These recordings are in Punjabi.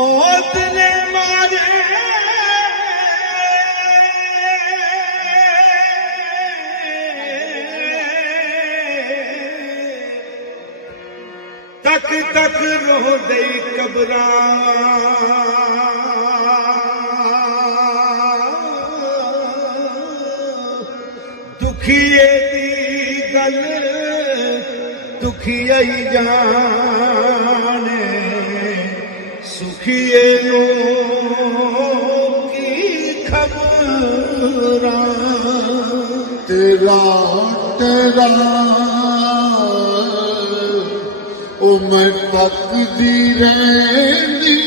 मौत ने मारे तक तक रो दे कबरा दुखिए दी गल दुखिया ही जाने सुखिए नो की खबर तेरा तेरा ओ मैं तकदी रहनी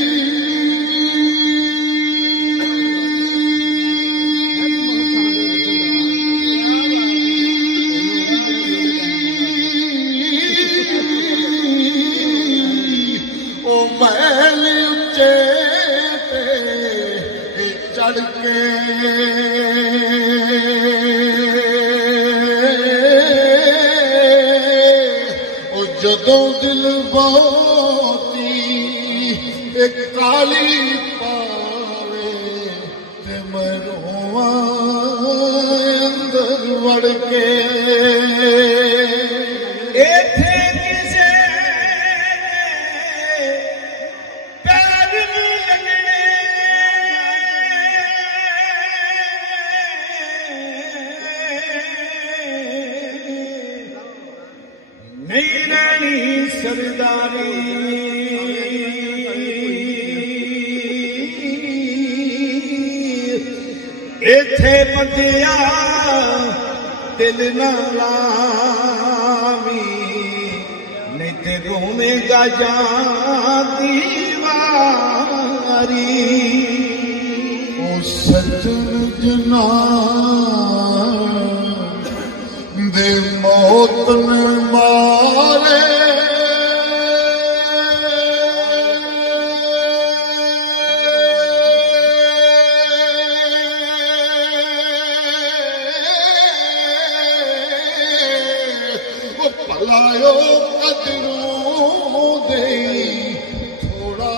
ओ महल उच्चे पे चढ़ के ਜਦੋਂ ਦਿਲ ਬਹੁਤੀ ਇੱਕ ਕਾਲੀ ਪਾਵੇ ਤੇ ਮੈਂ ਰੋਵਾਂ ਅੰਦਰ ਵੜ ਕੇ ਇੱਥੇ ਕਿਸੇ ਪੈਰ ਨਹੀਂ ਲੱਗਣੇ ਨਹੀਂ ਰਹਿਣੀ ਸਰਦਾਰੀ ਇੱਥੇ ਬੰਦਿਆ ਦਿਲ ਨਾ ਲਾਵੀ ਨਹੀਂ ਤੇ ਰੋਵੇਂਗਾ ਜਾਂ ਦੀਵਾਰੀ ਉਹ ਸੱਜਣ ਜਨਾ ਦੇ ਮੌਤ ਨੇ ਮਾਰੇ ਉਹ ਭਲਾਇਓ ਕਦਰੋਂ ਦੇ ਥੋੜਾ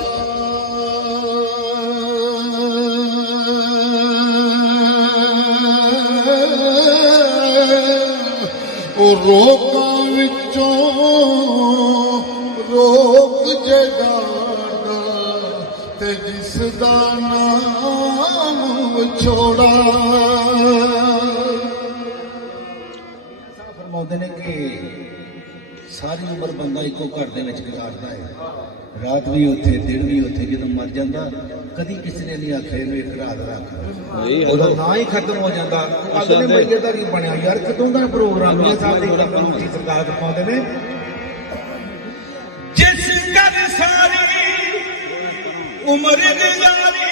ਉਹ ਰੋਕਾਂ ਵਿੱਚੋਂ ਰੋਕ ਜਗਾਣਾ ਤੇ ਜਿਸ ਦਾ ਨਾਮ ਵਿਛੋੜਾ ਫਰਮਾਉਂਦੇ ਨੇ ਕਿ ਸਾਰੀ ਉਮਰ ਬੰਦਾ ਇੱਕੋ ਘਰ ਦੇ ਵਿੱਚ ਗੁਜ਼ਾਰਦਾ ਹੈ ਰਾਤ ਵੀ ਉੱਥੇ ਦਿਨ ਵੀ ਉੱਥੇ ਜਦੋਂ ਮਰ ਜਾਂਦਾ ਕਦੀ ਕਿਸੇ ਨੇ ਨਹੀਂ ਆਖਿਆ ਇਹਨੂੰ ਇੱਕ ਰਾਤ ਰੱਖ ਉਹਦਾ ਨਾਂ ਹੀ ਖਤਮ ਹੋ ਜਾਂਦਾ ਅਗਲੇ ਮਹੀਨੇ ਦਾ ਕੀ ਬਣਿਆ ਯਾਰ ਕਦੋਂ ਦਾ ਪ੍ਰੋਗਰਾਮ ਹੈ ਸਾਹਿਬ ਦੀ ਕਮੇਟੀ ਸਰਕਾਰ ਪਾਉਂਦੇ ਨੇ ਜਿਸ ਘਰ ਸਾਰੀ ਉਮਰ ਗੁਜ਼ਾਰੀ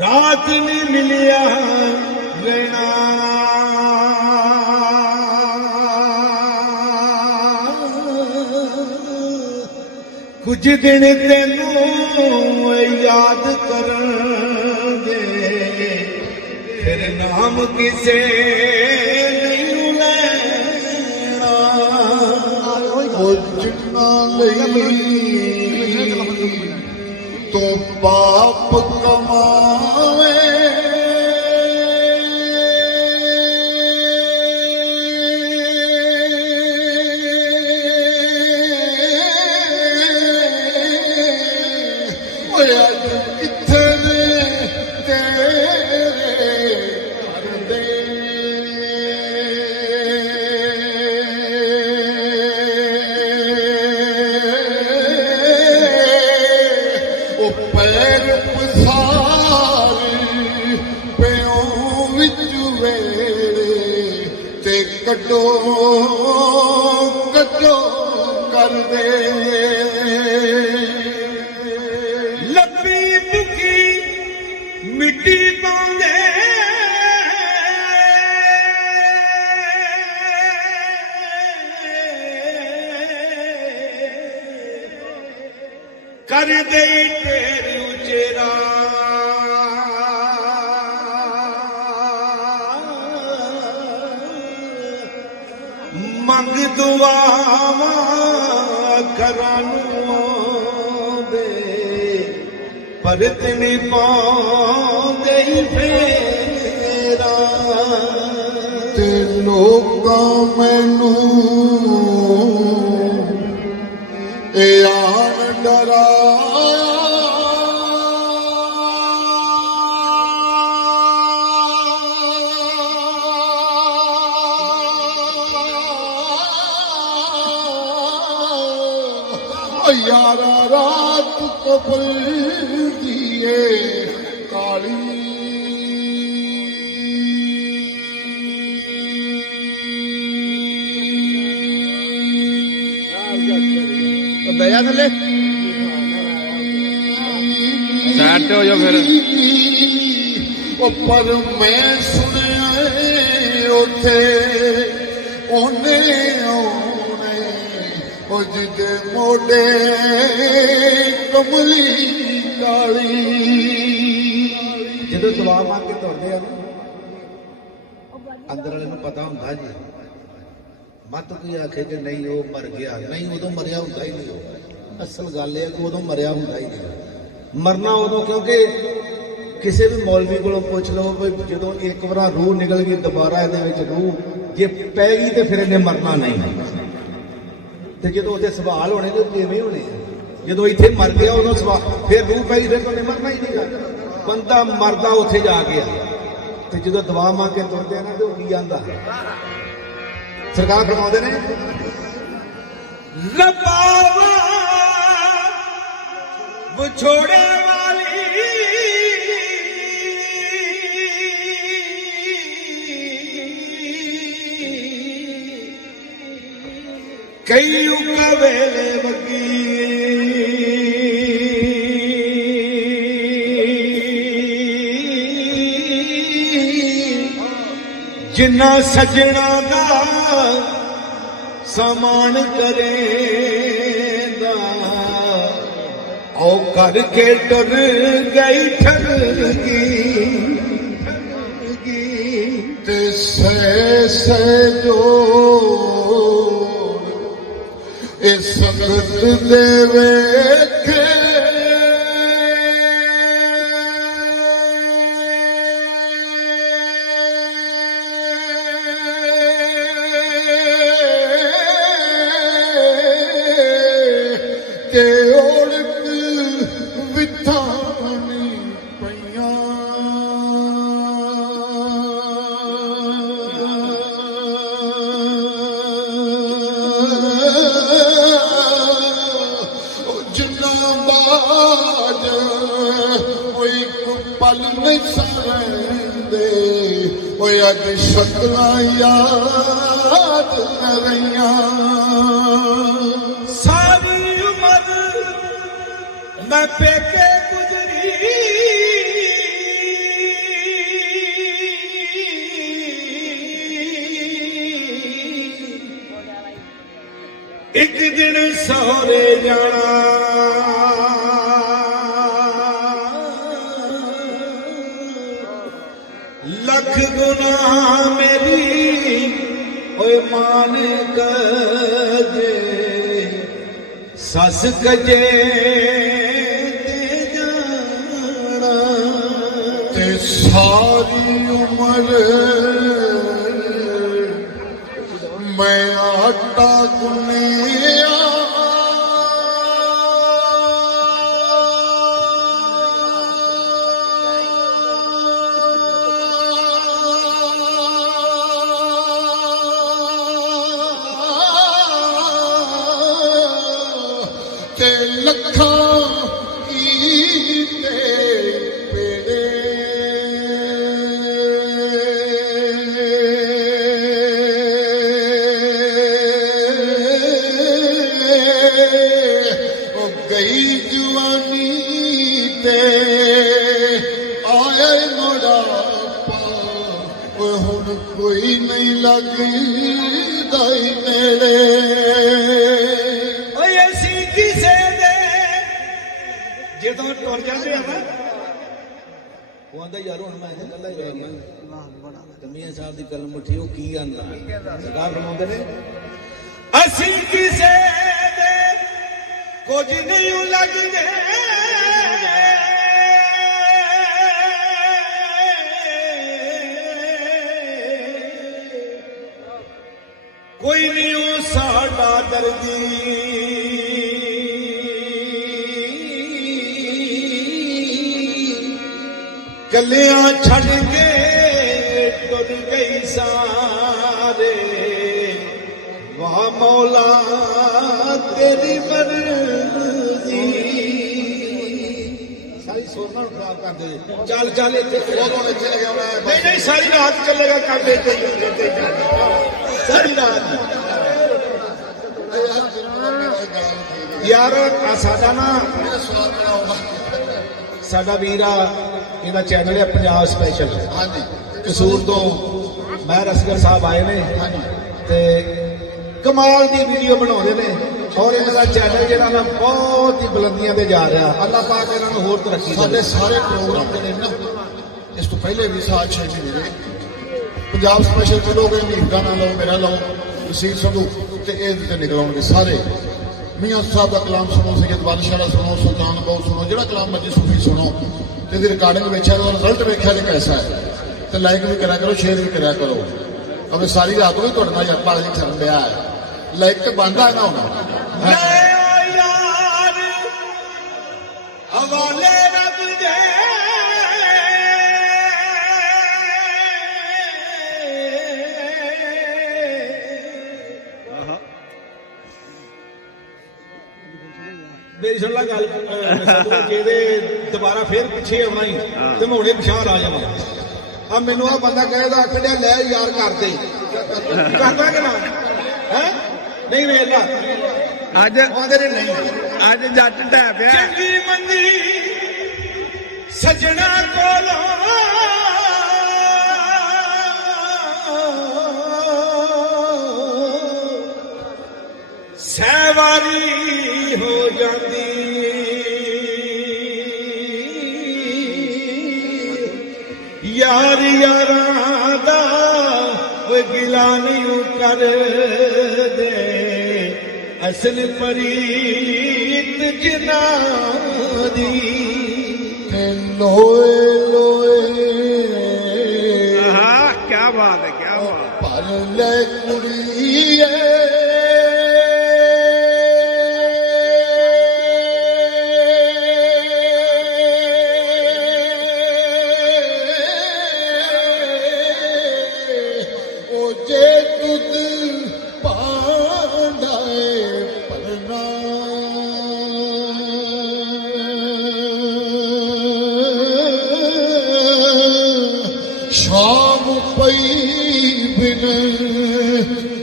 ਰਾਤ ਨਹੀਂ ਮਿਲਿਆ ਰਹਿਣਾ ਕੁਝ ਦਿਨ ਤੈਨੂੰ ਯਾਦ ਕਰਾਂਗੇ ਫਿਰ ਨਾਮ ਕਿਸੇ ਨਹੀਂ ਲੈਣਾ ਉਹ ਜਿੰਨਾ ਲਈ ਤੂੰ ਪਾਪ ਕਮਾਵੇ ਓਏ ਅੱਜ ਕਿੱਥੇ ਨੇ ਤੇਰੇ ਘਰ ਦੇ ਉਹ ਪੈਰ ਪਸਾਰੀ ਪਿਓ ਵਿੱਚ ਵੇੜੇ ਤੇ ਕੱਢੋ ਕੱਢੋ ਕਰਦੇ ਲੱਭੀ ਭੁੱਖੀ ਮਿੱਟੀ ਪਾਉਂਦੇ ਕਰ ਦੇ ਢੇਰ ਉਚੇਰਾ ਮੰਗ ਦੁਆਵਾਂ ਕਰਾਂ ਨੂੰ ਦੇ ਪਰ ਤਨੇ ਪਾਉਂਦੇ ਹੀ ਫੇਰਾ ਤੇ ਲੋਕਾਂ ਮੈਨੂੰ ਇਹ ਆਣ ਡਰਾਇਆ यारा रात कबल दिए काली बैजा थले साइड हो जाओ फिर पर मैं सुनिया उथे ओने जिदे मोड़े कमली काली ਜਦੋਂ ਦਵਾ ਮੰਗ ਕੇ ਤੁਰਦੇ ਆ ਅੰਦਰ ਵਾਲੇ ਨੂੰ ਪਤਾ ਹੁੰਦਾ ਜੀ ਮਤ ਕੋਈ ਆਖੇ ਕਿ ਨਹੀਂ ਉਹ ਮਰ ਗਿਆ ਨਹੀਂ ਉਦੋਂ ਮਰਿਆ ਹੁੰਦਾ ਹੀ ਨਹੀਂ ਉਹ ਅਸਲ ਗੱਲ ਇਹ ਹੈ ਕਿ ਉਦੋਂ ਮਰਿਆ ਹੁੰਦਾ ਹੀ ਨਹੀਂ ਮਰਨਾ ਉਦੋਂ ਕਿਉਂਕਿ ਕਿਸੇ ਵੀ ਮੌਲਵੀ ਕੋਲੋਂ ਪੁੱਛ ਲਓ ਵੀ ਜਦੋਂ ਇੱਕ ਵਾਰ ਰੂਹ ਨਿਕਲ ਗਈ ਦੁਬਾਰਾ ਇਹਦੇ ਵਿੱਚ ਰੂਹ ਜੇ ਪੈ ਗਈ ਤੇ ਫਿਰ ਇਹਨੇ ਮਰਨਾ ਨਹੀਂ ਤੇ ਜਦੋਂ ਉਹਦੇ ਸਵਾਲ ਹੋਣੇ ਤੇ ਕਿਵੇਂ ਹੋਣੇ ਜਦੋਂ ਇੱਥੇ ਮਰ ਗਿਆ ਉਦੋਂ ਸਵਾਲ ਫਿਰ ਰੂਹ ਪਈ ਫਿਰ ਉਹਨੇ ਮਰਨਾ ਹੀ ਨਹੀਂ ਬੰਦਾ ਮਰਦਾ ਉੱਥੇ ਜਾ ਕੇ ਤੇ ਜਦੋਂ ਦਵਾ ਮੰਗ ਕੇ ਤੁਰਦੇ ਆ ਨਾ ਤੇ ਉਹ ਕੀ ਆਂਦਾ ਸਰਕਾਰ ਫਰਮਾਉਂਦੇ ਨੇ ਰੱਬਾਵਾ ਵਿਛੋੜੇ ਵਾਲੀ ਕਈ ਉਕਵੇਲੇ ਵਗੀ ਜਿੰਨਾ ਸਜਣਾ ਦਾ ਸਮਾਨ ਕਰੇਂਦਾ ਉਹ ਕਰਕੇ ਟੁਰ ਗਈ ਠੱਗੀ ਤੇ ਸਹਿ ਜੋ ਇਹ ਸੰਗਤ ਦੇ ਵੇਖੇ ਕਿ ਔੜਕ ਵਿਥਾਣੀ ਪਈਆਂ ਜਿੰਨਾ ਬਾਜ ਕੋਈ ਪਲ ਨਹੀਂ ਸਰਦੇ ਓਏ ਅੱਜ ਸ਼ਕਲਾਂ ਯਾਦ ਨ ਰਹੀਆਂ ਸਾਰੀ ਉਮਰ ਮੈਂ ਪੇਕੇ ਗੁਜ਼ਰੀ ਇੱਕ ਦਿਨ ਸਹੁਰੇ ਜਾਣਾ ਲੱਖ ਗੁਨਾਹ ਮੇਰੀ ਓਏ ਮਾਨ ਕਜੇ ਸੱਸ ਕਜੇ ਤੇ ਜਾਣਾ ਤੇ ਸਾਰੀ ਉਮਰ ਮੈਂ ਆਟਾ ਗੁੰਨਿਆ ਤੇ ਲੱਖਾਂ ਕੀਤੇ ਪੇੜੇ ਉਹ ਗਈ ਜਵਾਨੀ ਤੇ ਆਏ ਮੋੜਾਪਾ ਓਏ ਹੁਣ ਕੋਈ ਨਹੀਂ ਲੱਗਦਾ ਈ ਨੇੜੇ ਜਦੋਂ ਟੁਰ ਜਾਂਦੇ ਆ ਨਾ ਉਹ ਆਂਦਾ ਯਾਰ ਹੁਣ ਮੈਂ ਇਕੱਲਾ ਹੀ ਰਹਿ ਗਿਆ ਤੇ ਮੀਆਂ ਸਾਹਿਬ ਦੀ ਕਲਮ ਮੁੱਠੀ ਉਹ ਕੀ ਆਂਦਾ ਸਰਕਾਰ ਫਰਮਾਉਂਦੇ ਨੇ ਅਸੀਂ ਕਿਸੇ ਦੇ ਕੁਝ ਨਹੀਂ ਲੱਗਦੇ ਕੋਈ ਨਹੀਂ ਉਹ ਸਾਡਾ ਦਰਦੀ ਕੱਲਿਆਂ ਛੱਡ ਕੇ ਟੁੱਟ ਗਈ ਸਾਰੇ ਵਾਹ ਮੌਲਾ ਤੇਰੀ ਮਰਜ਼ੀ ਸਾਰੀ ਸੋਨਾ ਨੂੰ ਖਰਾਬ ਕਰ ਦੇ ਚੱਲ ਚੱਲ ਇੱਥੇ ਚਲੇ ਗਿਆ ਮੈਂ ਨਹੀਂ ਨਹੀਂ ਸਾਰੀ ਰਾਤ ਚੱਲੇਗਾ ਕਰ ਦੇ ਸਾਰੀ ਰਾਤ ਯਾਰ ਸਾਡਾ ਨਾ ਸਾਡਾ ਵੀਰ ਆ ਇਹਦਾ ਚੈਨਲ ਹੈ ਪੰਜਾਬ ਸਪੈਸ਼ਲ ਹਾਂਜੀ ਕਸੂਰ ਤੋਂ ਮਹਿਰ ਅਸਗਰ ਸਾਹਿਬ ਆਏ ਨੇ ਤੇ ਕਮਾਲ ਦੀ ਵੀਡੀਓ ਬਣਾਉਂਦੇ ਨੇ ਔਰ ਇਹਨਾਂ ਦਾ ਚੈਨਲ ਜਿਹੜਾ ਨਾ ਬਹੁਤ ਹੀ ਬੁਲੰਦੀਆਂ ਤੇ ਜਾ ਰਿਹਾ ਅੱਲਾਹ ਪਾਕ ਇਹਨਾਂ ਨੂੰ ਹੋਰ ਤਰੱਕੀ ਸਾਡੇ ਦੇਵੇ ਸਾਰੇ ਪ੍ਰੋਗਰਾਮ ਜਿਹੜੇ ਨਾ ਇਸ ਤੋਂ ਪਹਿਲੇ ਵੀ ਸਾਲ 6 ਮਹੀਨੇ ਦੇ ਪੰਜਾਬ ਸਪੈਸ਼ਲ ਚੱਲੋਗੇ ਮਹੀਨਾ ਨਾ ਲਓ ਮੇਰਾ ਲਓ ਤਸੀਰ ਸੰਧੂ ਤੇ ਇਹ ਤੇ ਨਿਕਲਾਉਣਗੇ ਸਾਰੇ ਮੀਆਂ ਸਾਹਿਬ ਦਾ ਕਲਾਮ ਸੁਣੋ ਸੈਯਦ ਬਾਦਸ਼ਾਹ ਦਾ ਸੁਣੋ ਸੁਲਤਾਨ ਬਹੁਤ ਸੁਣੋ ਜਿਹੜਾ ਕਲਾਮ ਮਰਜ਼ੀ ਸੂਫੀ ਸੁਣੋ ਤੇ ਇਹਦੀ ਰਿਕਾਰਡਿੰਗ ਵੇਖਿਆ ਉਹਦਾ ਰਿਜ਼ਲਟ ਵੇਖਿਆ ਤੇ ਕੈਸਾ ਹੈ ਤੇ ਲਾਈਕ ਵੀ ਕਰਿਆ ਕਰੋ ਸ਼ੇਅਰ ਵੀ ਕਰਿਆ ਕਰੋ ਅਬੇ ਸਾਰੀ ਰਾਤ ਵੀ ਤੁਹਾਡੇ ਨਾਲ ਯਾਰ ਪਾਲ ਨਹੀਂ ਚੱਲ ਰਿਹਾ ਹੈ ਲਾਈਕ ਤੇ ਬੰਦਾ ਨਾ ਹੋਣਾ ਯਾਰ ਹਵਾਲੇ ਰੱਬ ਦੇ ਮੇਰੀ ਸੁਣ ਲਾ ਗੱਲ ਜਿਹਦੇ ਦੁਬਾਰਾ ਫੇਰ ਪਿੱਛੇ ਆਉਣਾ ਹੀ ਤੇ ਮੈਂ ਹੁਣੇ ਪਿਛਾੜ ਆ ਜਾਵਾਂ ਆ ਮੈਨੂੰ ਆ ਬੰਦਾ ਕਹੇਗਾ ਆਖੜਿਆ ਲੈ ਯਾਰ ਕਰਦੇ ਕਰਦਾ ਕਿ ਨਾ ਹੈ ਨਹੀਂ ਵੇਖਦਾ ਅੱਜ ਆਂਦੇ ਨੇ ਨਹੀਂ ਅੱਜ ਜੱਟ ਢਹਿ ਪਿਆ ਚੰਗੀ ਮੰਦੀ ਸਜਣਾ ਕੋਲੋਂ ਸਹਿਵਾਰੀ ਹੋ ਜਾਂਦੀ ਯਾਰ ਯਾਰਾਂ ਦਾ ਉਹ ਗਿਲਾ ਨਹੀਂ ਕਰਦੇ ਅਸਲ ਪ੍ਰੀਤ ਜਿਨਾ ਦੀ ਤੇ ਲੋਏ ਲੋਏ ਹਾਂ ਕੀ ਬਾਤ ਹੈ ਕੀ ਬਾਤ ਪਰ ਲੈ ਕੁੜੀਏ ਸ਼ਾਮ ਪਈ ਬਿਨ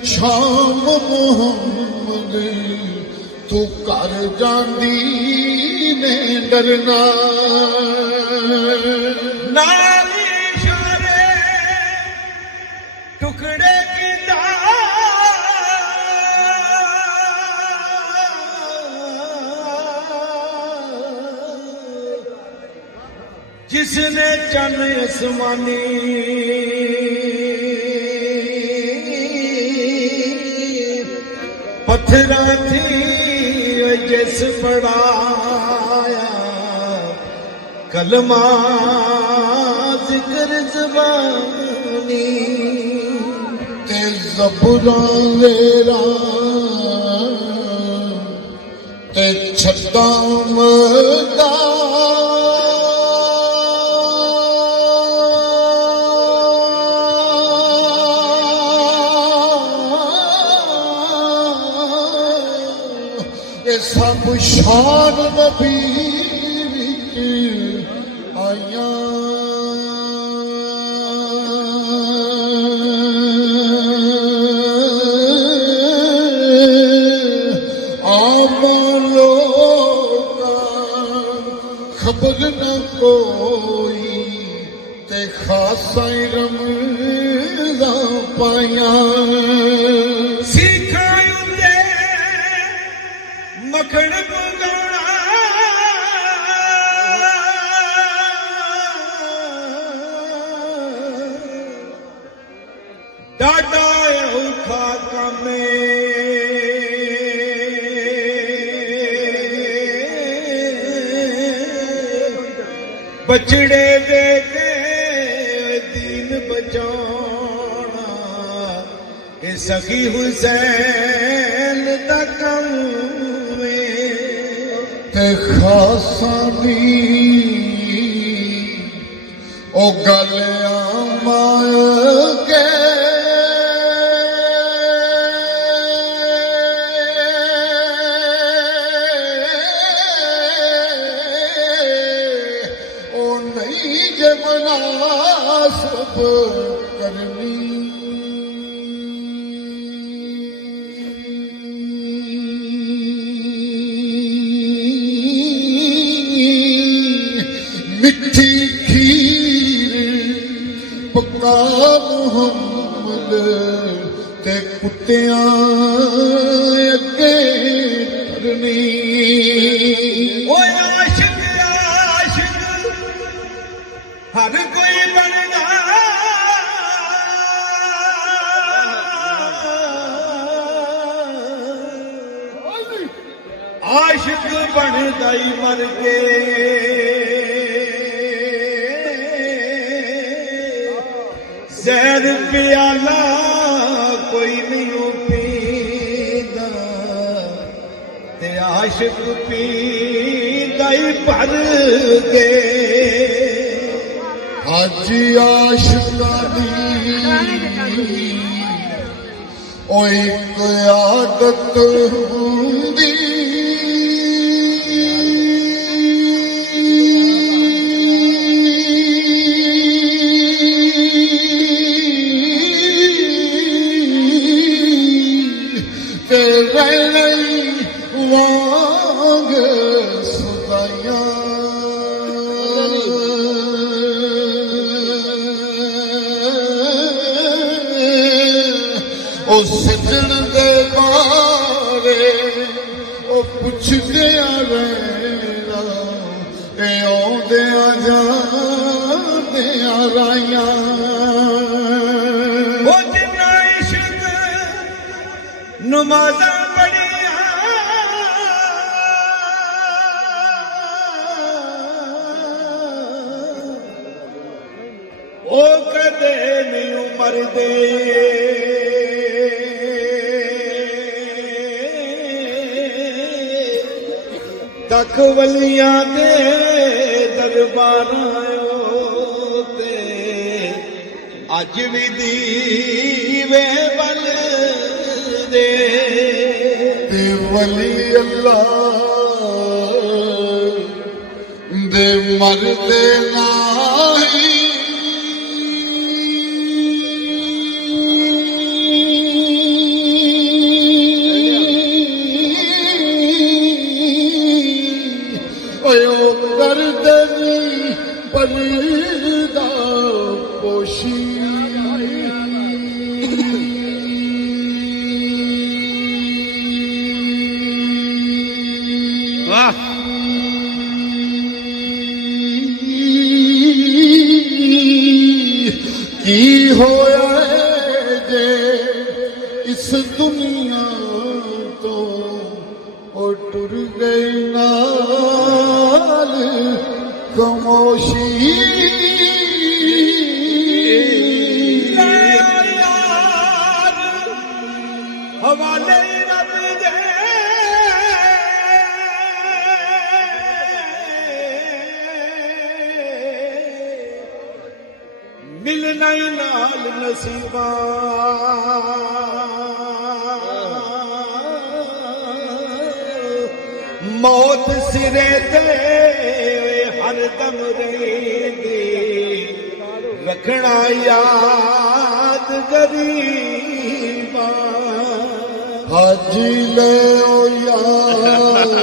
ਸ਼ਾਮ ਮੁਹੰਮਦ ਤੂੰ ਘਰ ਜਾਂਦੀ ਨੇ ਡਰਨਾ ਨਾਲ ਇਸ਼ਾਰੇ ਟੁਕੜੇ ਕੀਤਾ जिसने चन आसमानी पत्थरा थी जिस पढ़ाया कलमा जिक्र ज़बानी ਤੇ ਜ਼ਬਰਾਂ ਲੇਰਾ ਤੇ ਛੱਡਾਂ ਮਦਾ ਇਹ ਸਭ ਸ਼ਾਨ ਨਬੀ ਵਿੱਚ ਆਈਆਂ ਆਮ ਲੋਕਾਂ ਖਬਰ ਨਾ ਕੋਈ ਤੇ ਖਾਸਾਂ ਰਮਜ਼ਾਂ ਪਾਈਆਂ ਮੱਖਣ ਪਗਾਉਣਾ ਬਚੜੇ ਦੇ ਕੇ ਦੀਨ ਬਚਾਉਣਾ ਇਹ ਸਖੀ ਹੁਸੈਨ ਦਾ ਕੰਮ ਏ ਤੇ ਖਾਸਾਂ ਦੀ ਉਹ ਗੱਲ ਆਮਾਂ ਕੇ ਉਹ ਨਹੀਂ ਜੇ ਮਨਾਸਬ ਕਰਨੀ मिठी खीर पक्का मुहम्मद ते कुत्तियां अगे करनी ਓਏ ਆਸ਼ਿਕ ਆਸ਼ਿਕ ਹਰ ਕੋਈ ਬਣਦਾ ਆਸ਼ਿਕ ਬਣਦਾ ਹੀ ਮਰ ਕੇ ਜ਼ਹਿਰ ਪਿਆਲਾ ਕੋਈ ਨਹੀਂ ਪੀਂਦਾ ਤੇ ਆਸ਼ਿਕ ਪੀਂਦਾ ਹੀ ਭਰ ਕੇ ਅੱਜ ਆਸ਼ਿਕਾਂ ਦੀ ਉਹ ਇੱਕ ਆਦਤ ਹੁੰਦੀ ਤੇ ਰਹਿਣੀ ਵਾਂਗ ਸੁਦਾਈਆਂ ਉਹ ਸੱਜਣ ਦੇ ਬਾਰੇ ਉਹ ਪੁੱਛਦੇ ਆ ਰਹਿਣਾ ਇਹ ਆਉਂਦੇ ਆ ਜਾਂਦੇ ਆ ਰਾਈਆਂ ਉਹ ਜਿੰਨਾ ਇਸ਼ਕ ਨਮਾਜ਼ਾਂ ਪੜੀਆਂ ਉਹ ਕਦੇ ਨਹੀਂ ਮਰਦੇ ਤੱਕ ਵਲੀਆਂ ਦੇ ਦਰਬਾਰਾਂ ਤੇ ਅੱਜ ਵੀ ਦੀਵੇ ਬਲਦੇ ਤੇ ਵਲੀ ਅੱਲਾਹ ਦੇ ਮਰਦੇ ਨਹੀਂ ਓਏ ਉਹ ਕਰਦੇ ਨਹੀਂ ਪਰਦਾ ਪੋਸ਼ੀ ਵਾਹ ਕੀ ਹੋਇਆ ਏ ਜੇ ਇਸ ਦੁਨੀਆ ਤੋਂ ਉਹ ਟੁਰ ਗਈ ਨਾਲ ਖਾਮੋਸ਼ੀ ਯਾਰ ਹਵਾਲੇ ਰੱਬ ਦੇ ਮਿਲਣਾ ਹੀ ਨਾਲ ਨਸੀਬਾਂ ਮੌਤ ਸਿਰੇ ਤੇ ਹਰਦਮ ਰਹਿੰਦੀ ਰੱਖਣਾ ਯਾਦ ਗਰੀਬਾਂ ਹਾਜੀ ਲੈ ਓ ਯਾਰ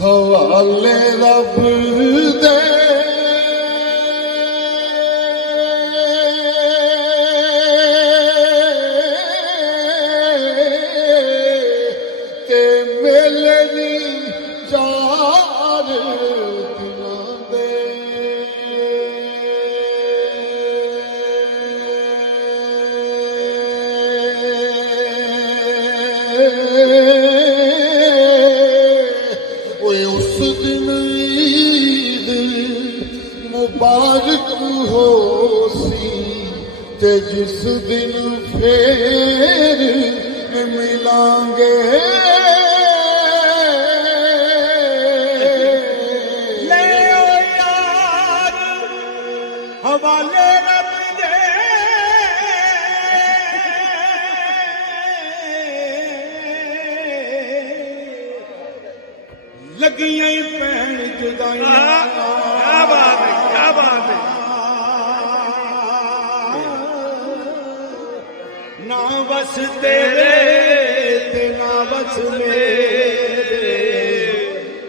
ਹਵਾਲੇ ਰੱਬ ਦੇ ਤੇ ਮੇਲੇ ਦੀ ਚਾਰ ਦਿਨਾਂ ਦੇ ਓਏ ਉਸ ਦਿਨ ਬਾਰਿਕ ਹੋਸੀ ਤੇ ਜਿਸ ਦਿਨ ਫੇਰ ਮਿਲਾਂਗੇ ਲੈ ਓ ਯਾਰ ਹਵਾਲੇ ਰੱਬ ਦੇ ਲੱਗੀਆਂ ਹੀ ਪੈਣ ਜੁਦਾਈਆਂ ਕੀ ਬਾਤ ਹੈ ਕੀ ਬਾਤ ਹੈ ਨਾ ਬਸ ਤੇਰੇ ਤੇ ਨਾ ਬਸ ਮੇਰੇ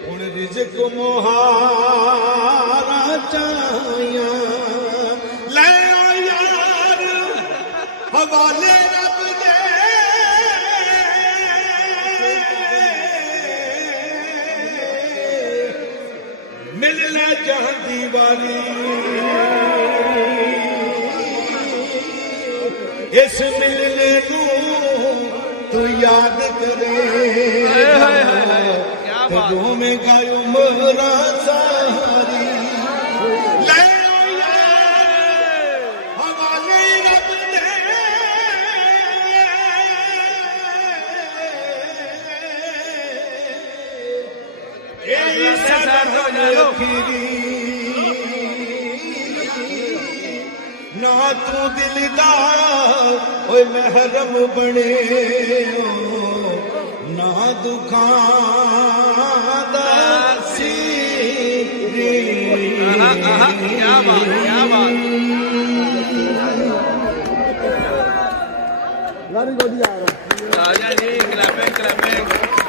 ਹੁਣ ਰਿਜ਼ਕ ਮੁਹਾਰਾ ਚਾਹੀਆਂ ਲੈ ਓ ਯਾਰ ਹਵਾਲੇ ਰੱਬ ਦੇ ਮਿਲ ਲੈ ਜਾਂਦੀ ਵਾਲੀ ਇਸ ਮਿਲਨੇ ਨੂੰ ਤੂੰ ਯਾਦ ਕਰੇ ਤੇ ਘੁੰਮੇਗਾ ਉਮਰਾਂ ਸਾਰੀ ਲੈ ਓ ਯਾਰ ਹਵਾਲੇ ਰੱਬ ਦੇ ਇਹ ਸਾਡਾ ਅਖੀਰੀ ਨਾ ਤੂੰ ਦਿਲਦਾਰ ਓਏ ਮਹਿਰਮ ਬਣੇ ਨਾ ਦੁਖਾਂ ਦਾ ਸੀਰੀ ਕੀ ਬਾਤ ਕੀ ਬਾਤ ਰਾਜਾ ਜੀ ਕਲੈਪਿੰਗ ਕਲੈਪਿੰਗ